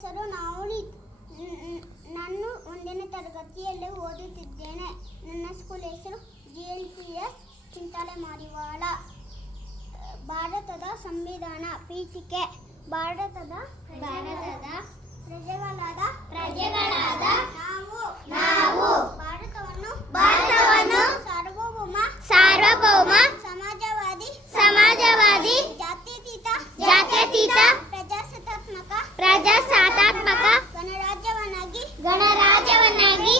ಹೆಸರು ನಾವು ನಾನು ಒಂದನೇ ತರಗತಿಯಲ್ಲಿ ಓದುತ್ತಿದ್ದೇನೆ. ನನ್ನ ಸ್ಕೂಲ್ ಹೆಸರು G L P S Chintale Marivala. ಭಾರತದ ಸಂವಿಧಾನ ಪೀಠಿಕೆ. ಭಾರತದ ಭಾರತದ ಪ್ರಜೆಗಳಾದ ಪ್ರಜೆಗಳಾದ ನಾವು ನಾವು ಭಾರತವನ್ನು ಭಾರತವನ್ನು ಸಾರ್ವಭೌಮ ಸಾರ್ವಭೌಮ ಸಮಾಜವಾದಿ ಸಮಾಜವಾದಿ ಜಾತ್ಯತೀತ ಜಾತ್ಯತೀತ ಪ್ರಜಾಸತ್ತಾತ್ಮಕ ಪ್ರಜಾಸತ್ತಾತ್ಮಕ ಗಣರಾಜ್ಯವನ್ನಾಗಿ ಗಣರಾಜ್ಯವನ್ನಾಗಿ